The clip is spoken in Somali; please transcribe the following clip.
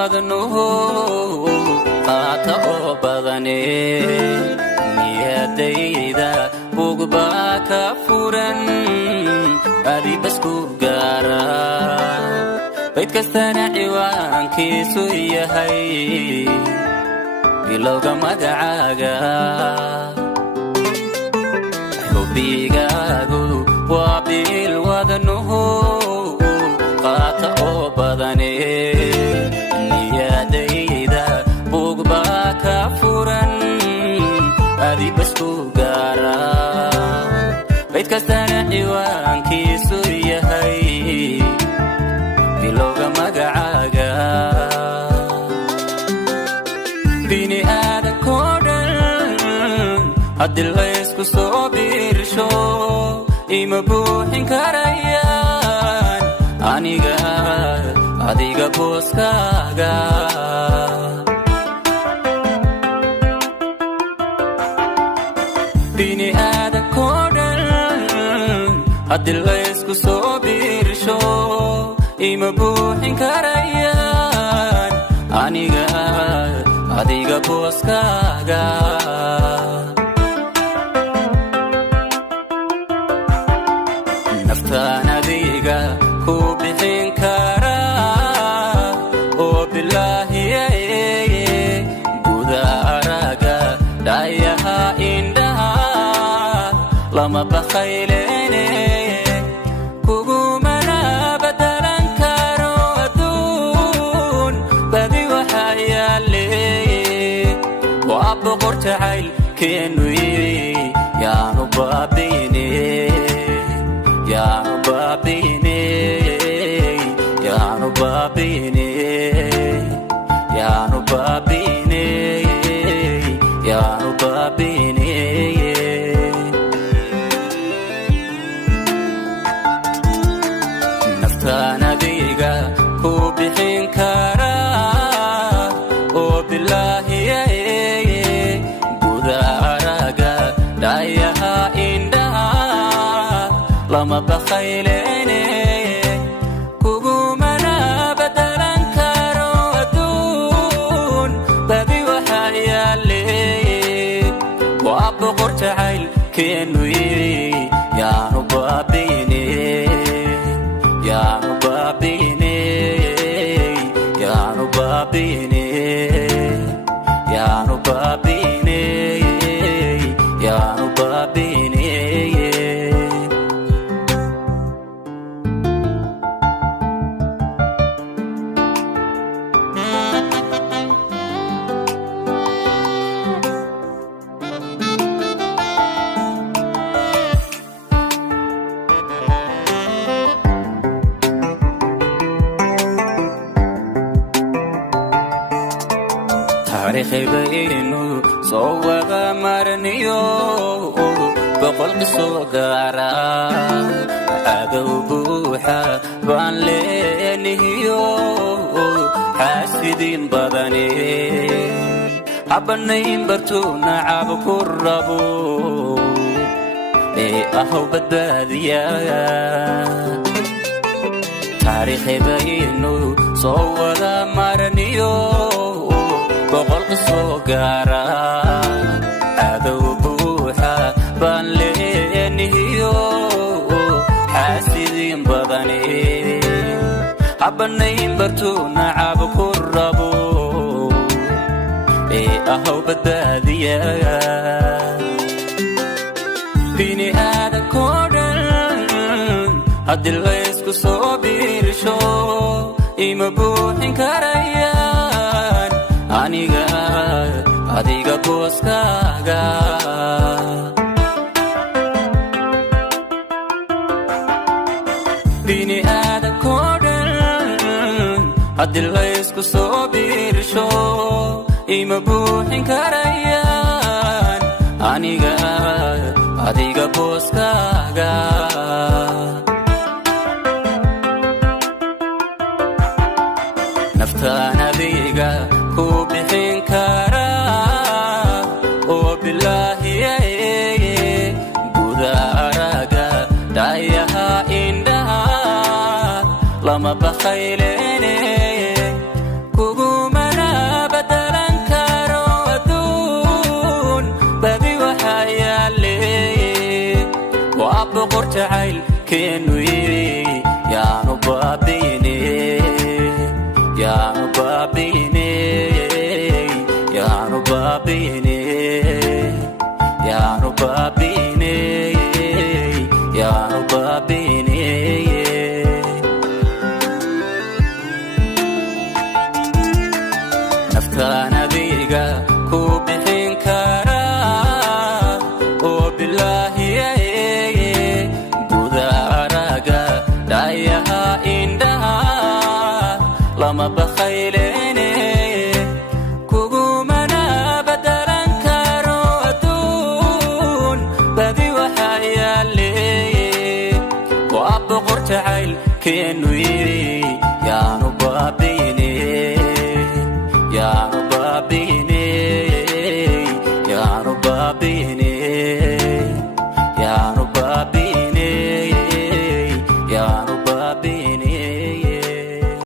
wadnuhu qaata oo badane niyadayda bugbaa ka furan adi basku gaara bayd kastana ciwaankiisu yahay bilowga magacaaga xubbigaagu waa bil wadnuhu qaata oo badane niyadayda bugbaa ka furan adi basku gaara bayd kastana ciwaankiisu yahay bilowga magacaaga bini aadankoo dhan haddii laysku soo biirsho ima buuxin karayaan aniga adiga booskaaga bini aadankoo dhan haddii laysku soo biirsho ima buuxin karayaan aniga adiga booskaaga naftaan adiga ku bixin karaa oo bilaahiye guda araga dhayaha indhaha lama bakhaylene kugumana badalan karo adduun badi waxaa yaale waa boqor jacaylkeenu yaanu baabiine yaanu baabiine yaanu baabiine yaanu baabiine yaanu baabiine naftaan adiga ku bixin karaa oo bilaahiye guda araga dhayaha indhaha lama bakhaylene kugumana badalan karo adduun badi waxaa yaale waa boqor jacaylkeenu yaanu baabiine yaanu baabiine yaanu baabiine yaanu baabiine yaanu baabiine taariikhibaynu soo wada marniyo boqol qisoo gaara cadow buuxa baan leenihiyo xaasidiin badane habanayn bartuu nacab ku rabo ee ahow badbaadiya taariikhibaynu soo wada marniyo boqol qisoo gaara cadow buuxa baan leenihiyo xaasidiin badane habanayn bartuu nacab ku rabo ee ahow badbaadiya bini aadankoo dhan haddii laysku soo biirsho ima buuxin karayaan aniga adiga booskaaga bini aadankoo dhan haddii laysku soo biirsho ima buuxin karayaan aniga adiga booskaaga naftaan adiga ku bixin karaa oo bilaahiye guda araga dhayaha indhaha lama bakhaylene kugu وأبقر تعيل كنوي يا نبابيني يا نبابيني يا نبابيني يا نبابيني يا نبابيني نفتانا ديقا كوبحين كارا وبالله قدارقا دايها إندها لما بخيليني كوغومنا بدلا كارو أدون بدي وحيا لي وأبقر تعيل كنوي يا نبابيني يا نبابيني يا نبابيني